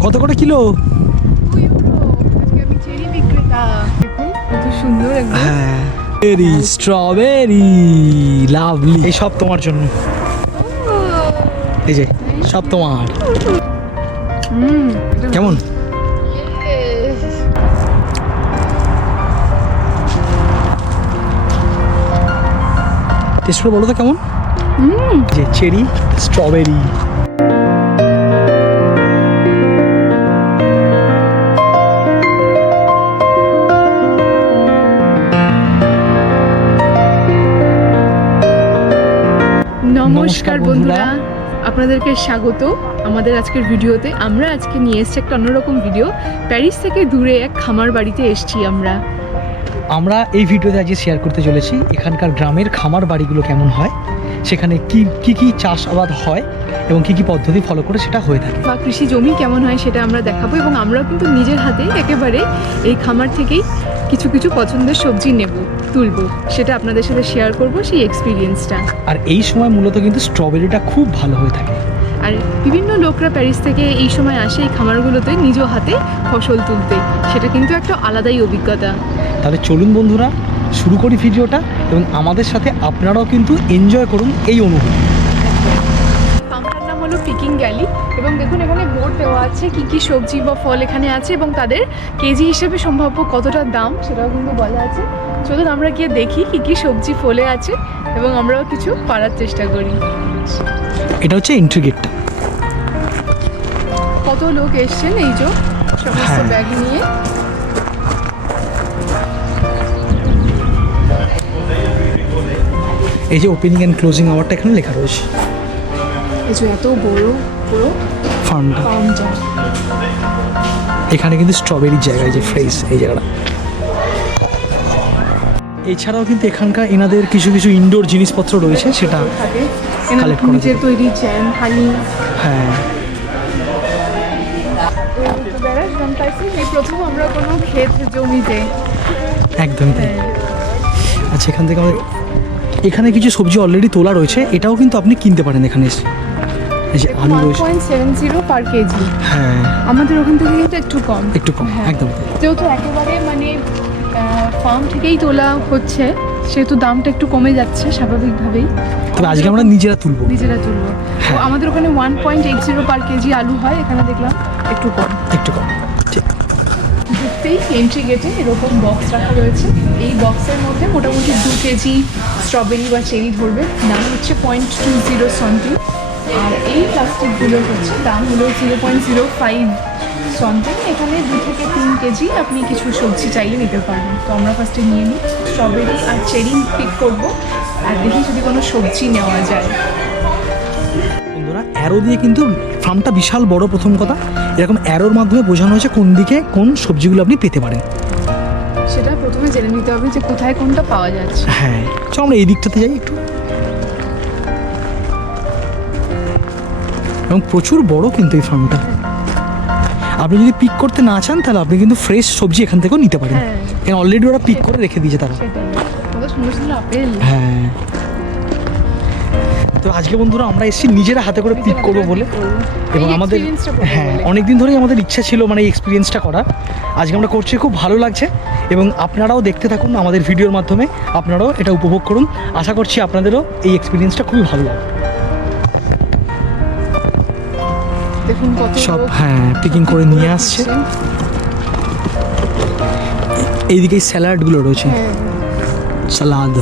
কত করে কিলো? হ্যাঁ। স্ট্রবেরি লাভলি এই সব তোমার জন্য। এই যে সব তোমার। কেমন? টেস্ট করে বলো তো কেমন? যে চেরি স্ট্রবেরি নমস্কার বন্ধুরা। আপনাদেরকে স্বাগত। আমাদের আজকের ভিডিওতে আমরা আজকে নিয়ে এসেছি একটা অন্যরকম ভিডিও। প্যারিস থেকে দূরে এক খামার বাড়িতে এসেছি আমরা। আমরা এই ভিডিওতে আজকে শেয়ার করতে চলেছি এখানকার গ্রামের খামার বাড়িগুলো কেমন হয় সেখানে কি কি কি চাষাবাদ হয় এবং কি কি পদ্ধতি ফলো করে সেটা হয়ে থাকে। বা কৃষি জমি কেমন হয় সেটা আমরা দেখাবো এবং আমরাও কিন্তু নিজের হাতে একেবারে এই খামার থেকেই কিছু কিছু পছন্দের সবজি নেব তুলব। সেটা আপনাদের সাথে শেয়ার করব সেই এক্সপিরিয়েন্সটা আর এই সময় মূলত কিন্তু স্ট্রবেরিটা খুব ভালো হয়ে থাকে। আর বিভিন্ন লোকরা প্যারিস থেকে এই সময় আসে এই খামারগুলোতে নিজ হাতে ফসল তুলতে। সেটা কিন্তু একটা আলাদাই অভিজ্ঞতা। তাহলে চলুন বন্ধুরা শুরু করি ভিডিওটা এবং আমাদের সাথে আপনারাও কিন্তু এনজয় করুন এই অনুভূতি। পিকিং গ্যালি এবং দেখুন এখানে বোর্ড দেওয়া আছে কি কি সবজি বা ফল এখানে আছে এবং তাদের কেজি হিসেবে সম্ভাব্য কতটা দাম সেটাও কিন্তু বলা আছে। চলুন আমরা গিয়ে দেখি কি কি সবজি ফলে আছে এবং আমরাও কিছু পারার চেষ্টা করি। এটা হচ্ছে এন্ট্রি গেটটা কত লোক এসছেন এই যে সমস্ত হ্যাঁ। ব্যাগ নিয়ে? এই যে ওপেনিং অ্যান্ড ক্লোজিং আওয়ারটা এখানে লেখা রয়েছে। এই যে এত বড় পুরো ফার্মটা। ফার্মটা। এখানে কিন্তু স্ট্রবেরির জায়গা এই যে ফ্রেশ এই জায়গাটা। এছাড়াও কিন্তু এখানকার এনাদের কিছু কিছু ইনডোর জিনিসপত্র রয়েছে সেটা থাকে। করা নিজের তৈরি জ্যাম হানি হ্যাঁ। প্রথম আমরা কোনো ক্ষেত জমিতে একদমই তাই। আচ্ছা এখান থেকে আমাদের এখানে কিছু সবজি অলরেডি তোলা রয়েছে এটাও কিন্তু আপনি কিনতে পারেন এখানে এসে। এই যে আলু ওয়ান রয়েছে point seven zero per KG হ্যাঁ। আমাদের ওখান থেকে কিন্তু একটু কম। একটু কম হ্যাঁ। একদম যেহেতু একেবারে মানে ফার্ম থেকেই তোলা হচ্ছে সেহেতু দামটা একটু কমে যাচ্ছে স্বাভাবিকভাবেই। তবে আজকে আমরা নিজেরা তুলবো। নিজেরা তুলবো। হ্যাঁ। আমাদের ওখানে one point eight zero per KG আলু হয় এখানে দেখলাম একটু কম। একটু কম ঠিক। ঢুকতেই এন্ট্রি গেটে এরকম বক্স রাখা রয়েছে। এই বক্সের মধ্যে মোটামুটি দু কেজি স্ট্রবেরি বা চেরি ধরবে। দাম হচ্ছে পয়েন্ট টু জিরো সামথিং আর এই প্লাস্টিকগুলো হচ্ছে দাম হলো zero point zero five something এখানে দু থেকে তিন কেজি আপনি কিছু সবজি চাইলে নিতে পারবেন। তো আমরা ফার্স্টে নিয়ে নিই স্ট্রবেরি আর চেরি পিক করব আর দেখি যদি কোনো সবজি নেওয়া যায়। বন্ধুরা অ্যারো দিয়ে কিন্তু ফার্মটা বিশাল বড় প্রথম কথা। এরকম অ্যারোর মাধ্যমে বোঝানো হয়েছে কোন দিকে কোন সবজিগুলো আপনি পেতে পারেন। সেটা প্রথমে জেনে নিতে হবে যে কোথায় কোনটা পাওয়া যাচ্ছে। হ্যাঁ চলো আমরা এই দিকটাতে যাই একটু। এবং প্রচুর বড় কিন্তু এই ফার্মটা আপনি যদি পিক করতে না চান তাহলে আপনি কিন্তু ফ্রেশ সবজি এখান থেকেও নিতে পারেন। হ্যাঁ। কারণ অলরেডি ওরা পিক করে রেখে দিয়েছে তারা। হ্যাঁ। তো আজকে বন্ধুরা আমরা এসেছি নিজেরা হাতে করে পিক করব বলে। এবং আমাদের হ্যাঁ। অনেক দিন ধরেই আমাদের ইচ্ছা ছিল মানে এই এক্সপিরিয়েন্সটা করা আজকে আমরা করছি খুব ভালো লাগছে। এবং আপনারাও দেখতে থাকুন আমাদের ভিডিওর মাধ্যমে। আপনারাও এটা উপভোগ করুন। আশা করছি আপনাদেরও এই এক্সপিরিয়েন্সটা খুবই ভালো লাগবে। সব হ্যাঁ পিকিং করে নিয়ে আসছে। হ্যাঁ, এইদিকে স্যালাডগুলো রয়েছে। হ্যাঁ, সালাদ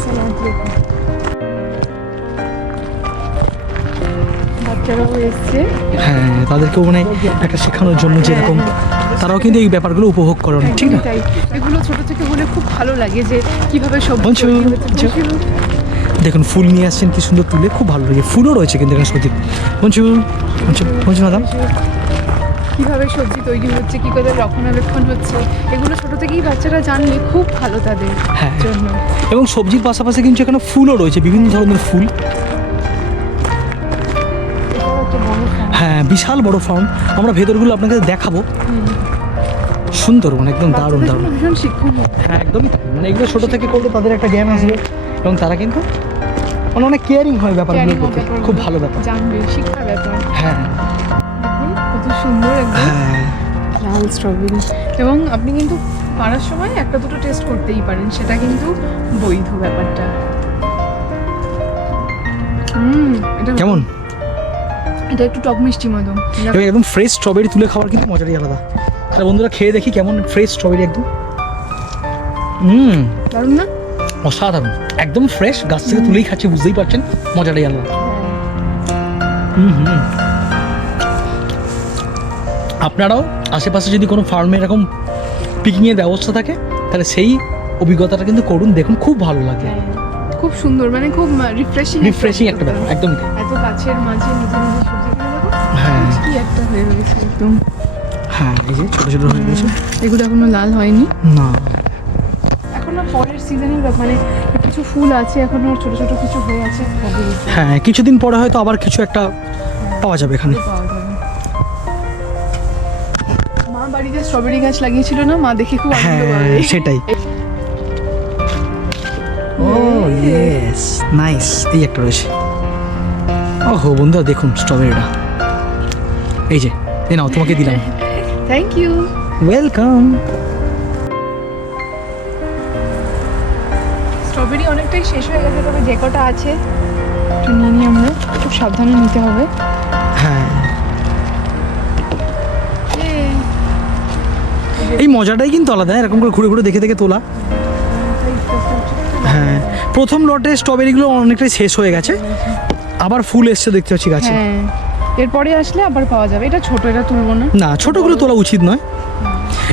হ্যাঁ তাদেরকেও মানে একটা শেখানোর জন্য যেরকম তারাও কিন্তু এই ব্যাপারগুলো উপভোগ করেন ঠিক না? এগুলো ছোট থেকে হলে খুব ভালো লাগে যে কীভাবে। বলছো। দেখুন ফুল নিয়ে আসছেন কি সুন্দর তুলে খুব ভালো লাগে। ফুলও রয়েছে কিন্তু এখানে সত্যি। পঞ্চু পঞ্চু ম্যাডাম কীভাবে সবজি তৈরি হচ্ছে কি করে রক্ষণাবেক্ষণ হচ্ছে এগুলো ছোট থেকেই বাচ্চারা জানলে খুব ভালো তাদের হ্যাঁ। জন্য এবং সবজির পাশাপাশি কিন্তু এখানে ফুলও রয়েছে বিভিন্ন ধরনের ফুল। হ্যাঁ বিশাল বড় ফার্ম আমরা ভেতরগুলো আপনাকে দেখাবো সুন্দর মানে একদম দারুণ দারুণ ভীষণ শিক্ষণ হ্যাঁ একদমই। মানে এগুলো ছোটো থেকে করলে তাদের একটা জ্ঞান আসবে এবং তারা কিন্তু মানে অনেক কেয়ারিং হয় ব্যাপারগুলোর প্রতি। খুব ভালো ব্যাপার। জানবে শিক্ষার ব্যাপার। হ্যাঁ। কত সুন্দর একদম। হ্যাঁ। লাল স্ট্রবেরি এবং আপনি কিন্তু পারার সময় একটা দুটো টেস্ট করতেই পারেন সেটা কিন্তু বৈধ ব্যাপারটা। হুম এটা কেমন? এটা একটু টক মিষ্টি মতো। এবার একদম ফ্রেশ স্ট্রবেরি তুলে খাওয়ার কিন্তু মজাটাই আলাদা। তাহলে বন্ধুরা খেয়ে দেখি কেমন ফ্রেশ স্ট্রবেরি একদম। হুম। দারুণ না? অসাধারণ। একদম ফ্রেশ গাছ থেকে তুলেই খাচ্ছি বুঝতেই পারছেন? মজাটাই আলাদা। হুম হুম আপনারাও আশেপাশে যদি কোনো ফার্মে এরকম পিকনিকের ব্যবস্থা থাকে তাহলে সেই অভিজ্ঞতাটা কিন্তু করুন দেখুন খুব ভালো লাগে। হ্যাঁ। খুব সুন্দর মানে খুব রিফ্রেশিং রিফ্রেশিং একটা ব্যাপার একদমই তাই। এত কাছের মাঝে নিজে নিজে সবজি হ্যাঁ। কি একটা হয়ে একদম। হ্যাঁ এই যে ছোটো ছোটো হয়ে গেছে। এগুলো এখনও লাল হয়নি। না। এখনও সিজনের মানে কিছু ফুল আছে এখনও ছোট ছোট কিছু হয়ে আছে। হ্যাঁ কিছুদিন পরে হয়তো আবার কিছু একটা পাওয়া যাবে এখানে। পাওয়া যাবে। মা বাড়িতে স্ট্রবেরি গাছ লাগিয়েছিল না? মা দেখে খুব আনন্দ হ্যাঁ সেটাই। ও ইয়েস নাইস এই একটা রয়েছে। ওহো বন্ধুরা দেখুন স্ট্রবেরিটা এই যে এই নাও তোমাকে দিলাম। থ্যাংক ইউ ওয়েলকাম অনেকটাই শেষ হয়ে গেছে তবে যে কটা আছে একটু নিয়ে নিই আমরা খুব সাবধানে নিতে হবে। হ্যাঁ। এই মজাটাই কিন্তু আলাদা এরকম করে ঘুরে ঘুরে দেখে দেখে তোলা। হ্যাঁ প্রথম লটে স্ট্রবেরিগুলো অনেকটাই শেষ হয়ে গেছে। আবার ফুল এসছে দেখতে পাচ্ছি গাছে। হ্যাঁ এরপরে আসলে আবার পাওয়া যাবে। এটা ছোট এটা তুলবো না। না ছোটোগুলো তোলা উচিত নয়।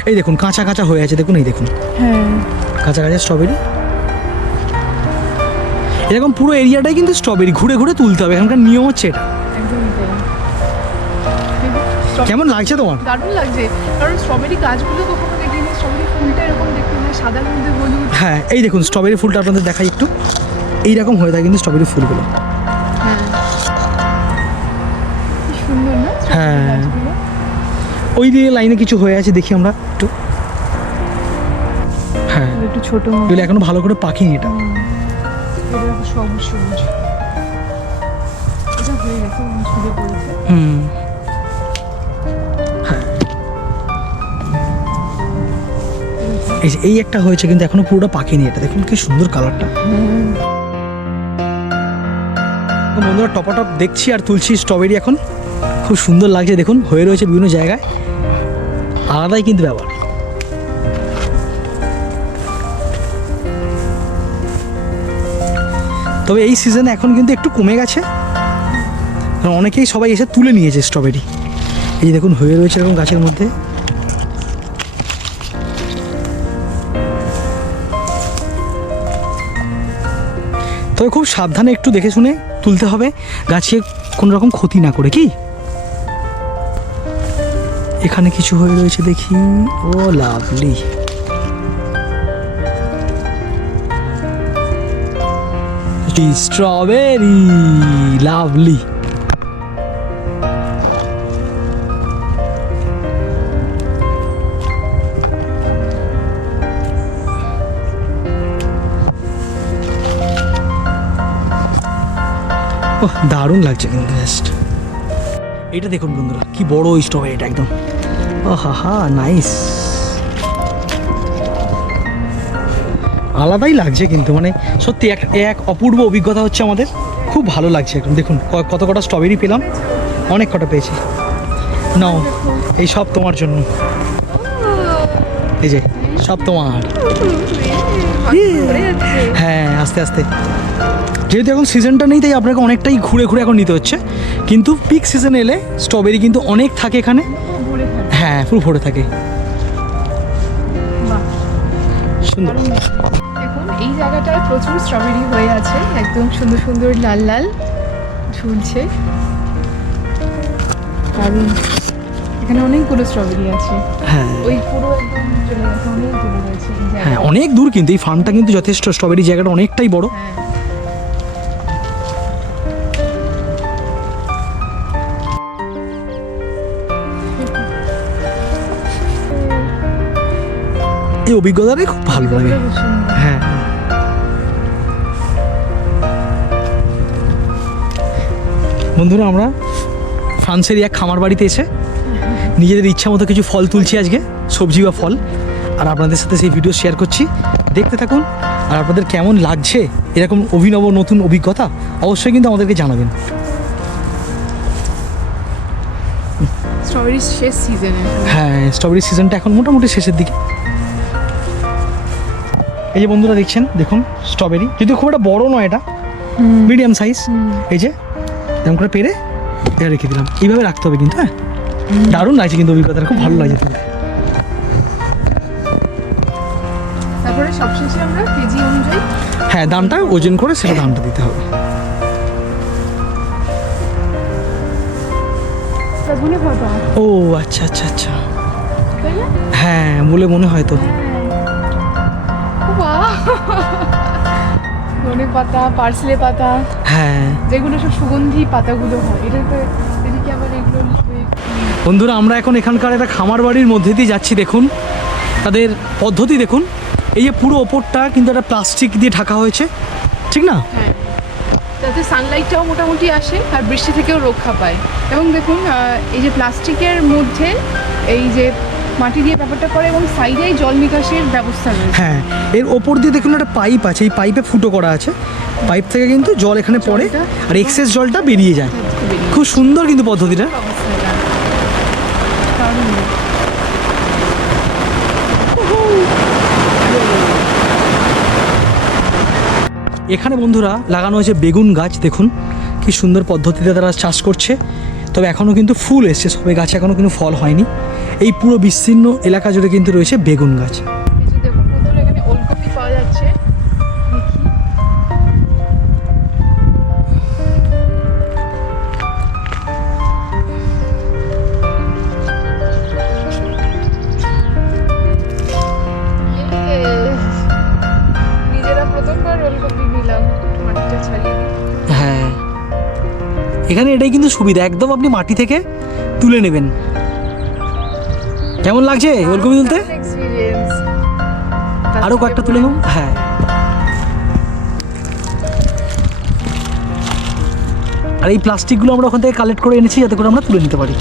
এই দেখুন কাঁচা কাঁচা হয়ে আছে দেখুন এই দেখুন। হ্যাঁ। কাঁচা কাঁচা স্ট্রবেরি। এরকম পুরো এরিয়াটাই কিন্তু স্ট্রবেরি ঘুরে ঘুরে তুলতে হবে এখানকার নিয়ম হচ্ছে এটা। কেমন লাগছে তোমার? দারুণ লাগছে কারণ স্ট্রবেরি গাছগুলো কখনো দেখিনি স্ট্রবেরি ফুলটা এরকম দেখতে হয় মধ্যে হলুদ। হ্যাঁ এই দেখুন স্ট্রবেরি ফুলটা আপনাদের দেখাই একটু। এইরকম হয়ে থাকে কিন্তু স্ট্রবেরি ফুলগুলো। হ্যাঁ। হ্যাঁ। ওই দিকে লাইনে কিছু হয়ে আছে দেখি আমরা একটু। হ্যাঁ। একটু ছোট এগুলো এখনও ভালো করে পাখিনি এটা। সবুজ সবুজ এটা হয়ে গেছে পড়েছে এই একটা হয়েছে কিন্তু এখনও পুরোটা পাকেনি এটা। দেখুন কি সুন্দর কালারটা। বন্ধুরা টপাটপ দেখছি আর তুলছি স্ট্রবেরি এখন। খুব সুন্দর লাগছে, দেখুন, হয়ে রয়েছে বিভিন্ন জায়গায়। আলাদাই কিন্তু ব্যাপার। তবে এই সিজনে এখন কিন্তু একটু কমে গেছে। কারণ অনেকেই সবাই এসে তুলে নিয়েছে স্ট্রবেরি এই দেখুন, হয়ে রয়েছে এরকম গাছের মধ্যে। তবে খুব সাবধানে একটু দেখে শুনে তুলতে হবে, গাছে কোনো রকম ক্ষতি না করে, কি? এখানে কিছু হয়ে রয়েছে দেখি। ও, লাভলি। স্ট্রবেরি লাভলি দারুণ লাগছে কিন্তু জাস্ট এটা দেখুন বন্ধুরা, কি বড় স্ট্রবেরিটা একদম। ও হা হা নাইস আলাদাই লাগছে কিন্তু মানে সত্যি এক এক অপূর্ব অভিজ্ঞতা হচ্ছে আমাদের। খুব ভালো লাগছে। একদম দেখুন কত কটা স্ট্রবেরি পেলাম, অনেক কটা পেয়েছি। নাও, এই সব তোমার জন্য। এই যে, সব তোমার। হ্যাঁ আস্তে আস্তে। যেহেতু এখন সিজনটা নেই, তাই আপনাকে অনেকটাই ঘুরে ঘুরে এখন নিতে হচ্ছে। কিন্তু পিক সিজন এলে স্ট্রবেরি কিন্তু অনেক থাকে এখানে। হ্যাঁ পুরো ভরে থাকে। সুন্দর। জায়গাটায় প্রচুর স্ট্রবেরি হয়ে আছে। একদম সুন্দর সুন্দর লাল লাল ঝুলছে। দারুণ এখানে অনেকগুলো স্ট্রবেরি আছে। হ্যাঁ। ওই পুরো একদম চলে গেছে অনেকগুলো রয়েছে হ্যাঁ অনেক দূর কিন্তু এই ফার্মটা কিন্তু যথেষ্ট স্ট্রবেরি জায়গাটা অনেকটাই বড়। হ্যাঁ। এই অভিজ্ঞতাটাই খুব ভালো লাগে। বন্ধুরা আমরা ফ্রান্সের এক খামার বাড়িতে এসে নিজেদের ইচ্ছা মতো কিছু ফল তুলছি আজকে সবজি বা ফল। আর আপনাদের সাথে সেই ভিডিও শেয়ার করছি। দেখতে থাকুন আর আপনাদের কেমন লাগছে এরকম অভিনব নতুন অভিজ্ঞতা অবশ্যই কিন্তু আমাদেরকে জানাবেন। স্ট্রবেরি শেষ সিজনে হ্যাঁ স্ট্রবেরি সিজনটা এখন মোটামুটি শেষের দিকে। এই যে বন্ধুরা দেখছেন দেখুন স্ট্রবেরি যদিও খুব একটা বড় নয় এটা মিডিয়াম সাইজ এই যে এরকম করে পেরে এটা রেখে দিলাম। এইভাবে রাখতে হবে কিন্তু হ্যাঁ? দারুণ লাগছে কিন্তু অভিজ্ঞতাটা খুব ভালো লাগছে তোমার তারপরে সবশেষে আমরা কেজি অনুযায়ী হ্যাঁ দামটা ওজন করে সেটা দামটা দিতে হবে। ও আচ্ছা আচ্ছা আচ্ছা। হ্যাঁ বলে মনে হয় তো। ধনে পাতা পার্সলে পাতা হ্যাঁ। যেগুলো সব সুগন্ধি পাতাগুলো হয়। এটা তো এদিকে আবার এগুলো বন্ধুরা আমরা এখন এখানকার একটা খামার বাড়ির মধ্যে দিয়ে যাচ্ছি দেখুন। তাদের পদ্ধতি দেখুন। এই যে পুরো ওপরটা কিন্তু একটা প্লাস্টিক দিয়ে ঢাকা হয়েছে ঠিক না? হ্যাঁ। যাতে সানলাইটটাও মোটামুটি আসে আর বৃষ্টি থেকেও রক্ষা পায়। এবং দেখুন এই যে প্লাস্টিকের মধ্যে এই যে মাটি দিয়ে ব্যাপারটা করে এবং সাইডেই জল নিকাশের ব্যবস্থা রয়েছে। হ্যাঁ এর ওপর দিয়ে দেখুন একটা পাইপ আছে এই পাইপে ফুটো করা আছে। পাইপ থেকে কিন্তু জল এখানে পড়ে আর এক্সেস জলটা বেরিয়ে যায়। খুব সুন্দর কিন্তু পদ্ধতিটা। এখানে বন্ধুরা লাগানো হয়েছে বেগুন গাছ দেখুন। কি সুন্দর পদ্ধতিতে তারা চাষ করছে। তবে এখনও কিন্তু ফুল এসছে সবে গাছে এখনও কিন্তু ফল হয়নি। এই পুরো বিস্তীর্ণ এলাকা জুড়ে কিন্তু রয়েছে বেগুন গাছ। হ্যাঁ। এখানে এটাই কিন্তু সুবিধা একদম আপনি মাটি থেকে তুলে নেবেন। কেমন লাগছে ওলকপি তুলতে? আরও কয়েকটা তুলে নেব। হ্যাঁ। আর এই প্লাস্টিকগুলো আমরা ওখান থেকে কালেক্ট করে এনেছি যাতে করে আমরা তুলে নিতে পারি।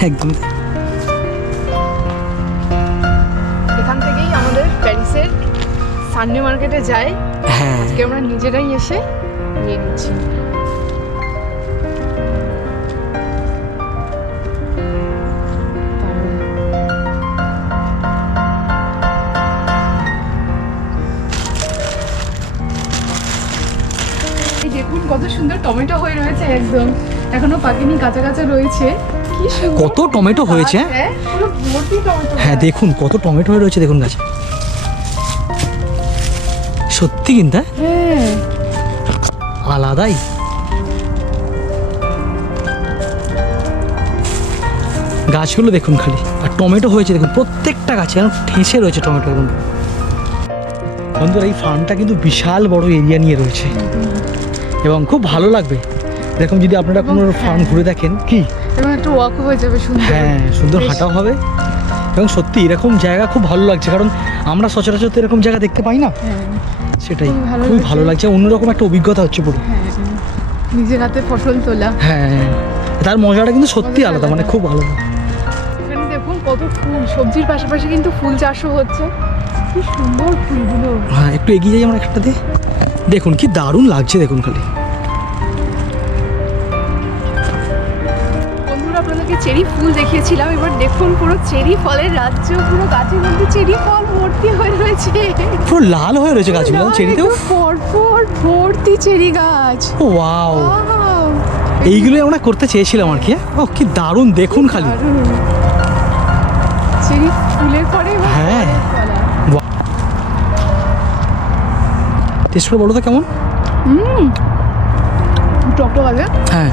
একদম। এখান থেকেই আমাদের প্যারিসের সানডে মার্কেটে যায় হ্যাঁ। আজকে আমরা নিজেরাই এসে নিয়ে নিচ্ছি। দেখুন কত সুন্দর টমেটো হয়ে রয়েছে একদম। এখনও পাকেনি কাঁচা কাঁচা রয়েছে। কত টমেটো হয়েছে, হ্যাঁ? দেখুন কত টমেটো হয়ে রয়েছে দেখুন গাছে সত্যি কিন্তু হ্যাঁ? আলাদাই গাছগুলো দেখুন খালি আর টমেটো হয়েছে দেখুন প্রত্যেকটা গাছে এখন ঠেসে রয়েছে টমেটো এখন বন্ধুরা এই ফার্মটা কিন্তু বিশাল বড় এরিয়া নিয়ে রয়েছে এবং খুব ভালো লাগবে এরকম যদি আপনারা কোনো ফার্ম। ঘুরে দেখেন কি এবং একটা ওয়াক হয়ে যাবে সুন্দর। হ্যাঁ সুন্দর হাঁটাও হবে। এবং সত্যি এরকম জায়গা খুব ভালো লাগছে কারণ আমরা সচরাচর তো এরকম জায়গা দেখতে পাই না। হ্যাঁ। সেটাই খুবই ভালো লাগছে। অন্যরকম একটা অভিজ্ঞতা হচ্ছে পুরো। হ্যাঁ নিজের হাতে ফসল তোলা। হ্যাঁ তার মজাটা কিন্তু সত্যি আলাদা মানে খুব আলাদা। এখানে দেখুন কত ফুল সবজির পাশাপাশি কিন্তু ফুল চাষও হচ্ছে। কি সুন্দর ফুলগুলো। হ্যাঁ একটু এগিয়ে যাই আমার একটাতে দেখুন কি দারুণ লাগছে দেখুন খালি। চেরি ফুল দেখিয়েছিলাম এবার দেখুন পুরো চেরি ফলের রাজ্য পুরো গাছের মধ্যে চেরি ফল ভর্তি হয়ে রয়েছে। পুরো লাল হয়ে রয়েছে গাছগুলো চেরিতেও? পরপর ভর্তি চেরি গাছ। ওয়াও। Wow! এইগুলোই আমরা করতে চেয়েছিলাম আর কি ও কি দারুণ দেখুন খালি। চেরি ফুলের পরে হ্যাঁ। টেস্ট করে বলো তো কেমন? হুম। টক টক আছে। হ্যাঁ।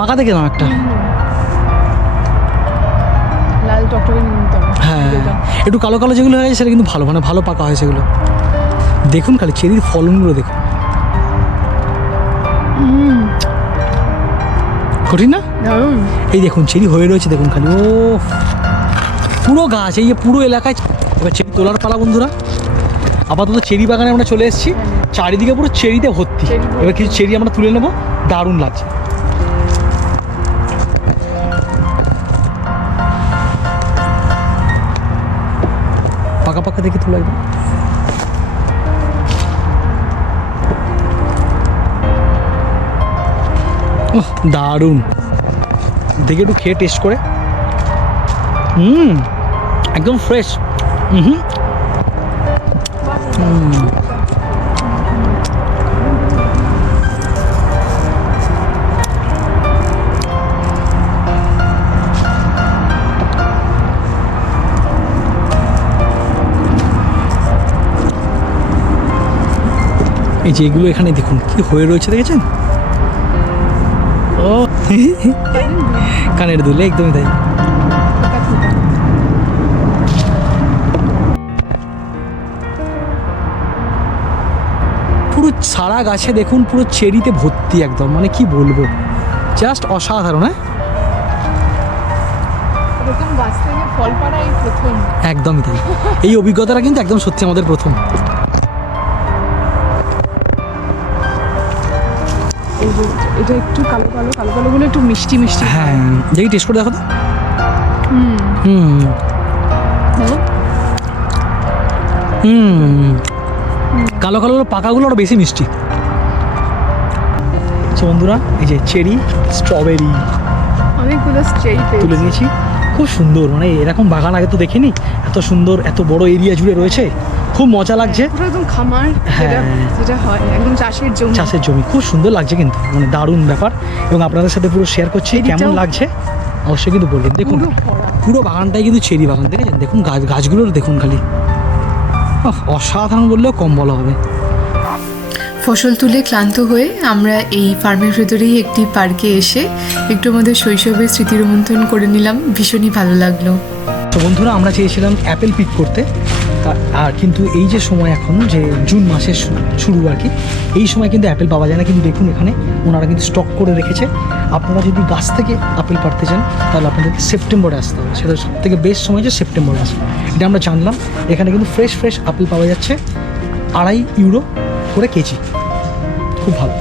পাকা দেখে নাও একটা। লাল টকটকে নিতে হবে। হ্যাঁ একটু কালো কালো যেগুলো হয়ে সেটা কিন্তু ভালো মানে ভালো পাকা হয় সেগুলো। দেখুন খালি চেরির ফলনগুলো দেখুন। কঠিন না? এই দেখুন চেরি হয়ে রয়েছে দেখুন খালি ও। পুরো গাছ এই যে পুরো এলাকায় এবার চেরি তোলার পালা বন্ধুরা। আপাতত চেরি বাগানে আমরা চলে এসেছি। চারিদিকে পুরো চেরিতে ভর্তি। এবার কিছু চেরি আমরা তুলে নেব। দারুণ লাগছে। পাকা পাকা দেখে তোলা একদম দারুণ। দেখে একটু খেয়ে টেস্ট করে। হুম, একদম ফ্রেশ হুম হুম। এই যে এগুলো এখানে দেখুন কি হয়ে রয়েছে দেখেছেন? ও কানের দুলে একদমই তাই। পুরো সারা গাছে দেখুন পুরো চেরিতে ভর্তি একদম মানে কি বলব? জাস্ট অসাধারণ হ্যাঁ? একদমই তাই। এই অভিজ্ঞতাটা কিন্তু একদম সত্যি আমাদের প্রথম। এই যে এটা একটু কালো কালো কালো কালোগুলো একটু মিষ্টি মিষ্টি। হ্যাঁ দেখি টেস্ট করে দেখো তো। হুম। হুম। হুম। কালো কালো পাকাগুলো আরও বেশি মিষ্টি। আচ্ছা বন্ধুরা এই যে চেরি স্ট্রবেরি অনেকগুলো চেরি তুলে নিয়েছি। খুব সুন্দর মানে এরকম বাগান আগে তো দেখিনি। এত সুন্দর এত বড় এরিয়া জুড়ে রয়েছে। খুব মজা লাগছে। পুরো একদম খামার যেটা হ্যাঁ। যেটা হয় একদম চাষের জমি। চাষের জমি। খুব সুন্দর লাগছে কিন্তু মানে দারুণ ব্যাপার। এবং আপনাদের সাথে পুরো শেয়ার করছি কেমন লাগছে? অবশ্যই কিন্তু বলবেন। দেখুন পুরো বাগানটাই কিন্তু চেরি বাগান দেখেছেন? দেখুন গাছ গাছগুলোর দেখুন খালি। আহ, অসাধারণ বললেও কম বলা হবে। ফসল তুলে ক্লান্ত হয়ে আমরা এই ফার্মের ভেতরেই একটি পার্কে এসে একটু আমাদের শৈশবের স্মৃতি রোমন্থন করে নিলাম। ভীষণই ভালো লাগল। তো বন্ধুরা আমরা চেয়েছিলাম অ্যাপেল পিক করতে। তা- আর কিন্তু এই যে সময় এখন, যে জুন মাসের শুরু আর কি, এই সময় কিন্তু অ্যাপেল পাওয়া যায় না। কিন্তু দেখুন এখানে ওনারা কিন্তু স্টক করে রেখেছে। আপনারা যদি গাছ থেকে আপেল পাড়তে চান, তাহলে আপনাদেরকে সেপ্টেম্বরে আসতে হবে। সেটা সব থেকে বেস্ট সময় যে সেপ্টেম্বরে আসে এটা আমরা জানলাম। এখানে কিন্তু ফ্রেশ ফ্রেশ আপেল পাওয়া যাচ্ছে আড়াই ইউরো করে কেজি। খুব ভালো।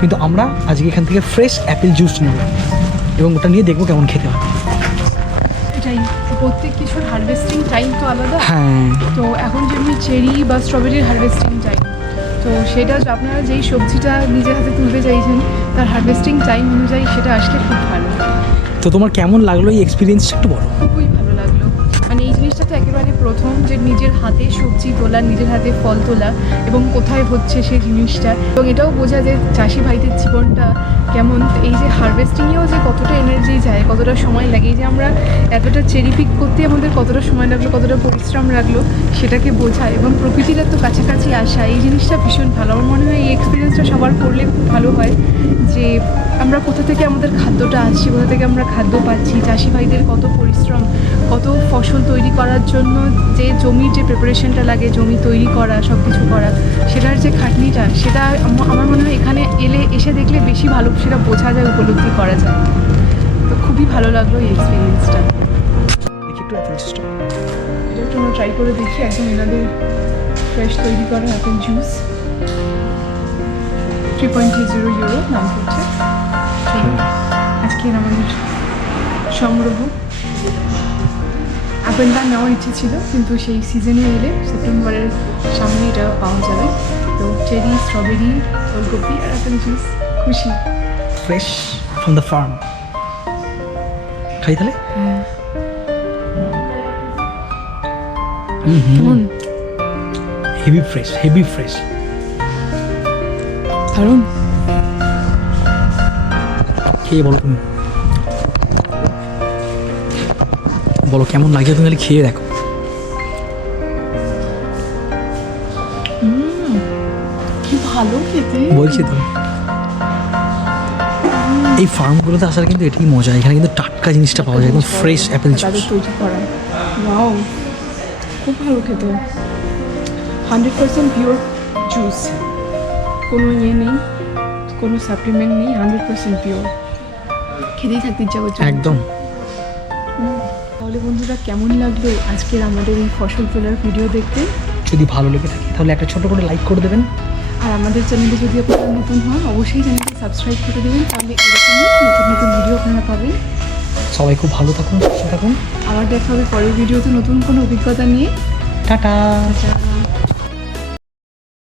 কিন্তু আমরা আজকে এখান থেকে ফ্রেশ অ্যাপেল জুস নেব। এবং ওটা নিয়ে দেখব কেমন খেতে হয়। এটাই প্রত্যেক কিছুর হারভেস্টিং টাইম তো আলাদা। হ্যাঁ। তো এখন যেমনি চেরি বা স্ট্রবেরির হারভেস্টিং টাইম তো সেটা আপনারা যেই সবজিটা নিজের হাতে তুলতে চাইছেন তার হারভেস্টিং টাইম অনুযায়ী সেটা আসলে খুব ভালো। তো তোমার কেমন লাগল এই এক্সপিরিয়েন্সটা একটু বলো। খুবই ভালো লাগল। মানে এই জিনিসটা তো একেবারে প্রথম যে নিজের হাতে সবজি তোলা, নিজের হাতে ফল তোলা এবং কোথায় হচ্ছে সেই জিনিসটা। এবং এটাও বোঝা যে চাষি ভাইদের জীবনটা কেমন, এই যে হারভেস্টিংয়েও যে কতটা এনার্জি যায়, কতটা সময় লাগে, এই যে আমরা এতটা চেরি পিক করতে আমাদের কতটা সময় লাগল, কতটা পরিশ্রম লাগল, সেটাকে বোঝা এবং প্রকৃতির এত কাছাকাছি আসা, এই জিনিসটা ভীষণ ভালো। আমার মনে হয় এই এক্সপিরিয়েন্সটা সবার করলে খুব ভালো হয় যে আমরা কোথা থেকে আমাদের খাদ্যটা আসছে, কোথা থেকে আমরা খাদ্য পাচ্ছি, চাষি ভাইদের কত পরিশ্রম, কত ফসল তৈরি করার জন্য যে জমির যে প্রিপারেশনটা লাগে জমি তৈরি করা সব কিছু করা সেটার যে খাটনিটা সেটা আমার মনে হয় এখানে এলে এসে দেখলে বেশি ভালো সেটা বোঝা যায় উপলব্ধি করা যায়। তো খুবই ভালো লাগল এই এক্সপিরিয়েন্সটা ট্রাই করে দেখি একদম এনাদের ফ্রেশ তৈরি করা apple juice three point three zero euro নাম চলুন, আজকের আমাদের সংগ্রহ অ্যাপেলটা নেওয়ার ইচ্ছে ছিল কিন্তু সেই সিজনে এলে সেপ্টেম্বরের সামনে এটা পাওয়া যাবে। তো চেরি স্ট্রবেরি ফুলকপি আর অ্যাপেল জুস খুশি। ফ্রেশ ফ্রম দ্য ফার্ম খাই তাহলে? হেভি ফ্রেশ হেভি ফ্রেশ দারুণ। খেয়ে বলো তুমি। বলো কেমন লাগছে তুমি খালি খেয়ে দেখো। ভালো খেতে। বলছি তো। এই ফার্মগুলোতে আসার কিন্তু এটাই মজা এখানে কিন্তু টাটকা জিনিসটা পাওয়া যায় একদম ফ্রেশ অ্যাপেল জুস তৈরি করা ওয়াও খুব ভালো খেতে। হান্ড্রেড পার্সেন্ট পিওর জুস কোনো ইয়ে নেই কোনো সাপ্লিমেন্ট নেই হান্ড্রেড পার্সেন্ট পিওর খেতেই থাকতে ইচ্ছা করছে। একদম। তাহলে বন্ধুরা কেমন লাগল আজকের আমাদের এই ফসল তোলার ভিডিও দেখতে? যদি ভালো লেগে থাকে তাহলে একটা ছোট করে লাইক করে দেবেন। আর আমাদের চ্যানেলে যদি আপনারা নতুন হন অবশ্যই চ্যানেলটি সাবস্ক্রাইব করে দেবেন তাহলে এরকমই নতুন নতুন ভিডিও আপনারা পাবেন। সবাই খুব ভালো থাকুন সুস্থ থাকুন। আবার দেখা হবে পরের ভিডিওতে নতুন কোনো অভিজ্ঞতা নিয়ে। টাটা।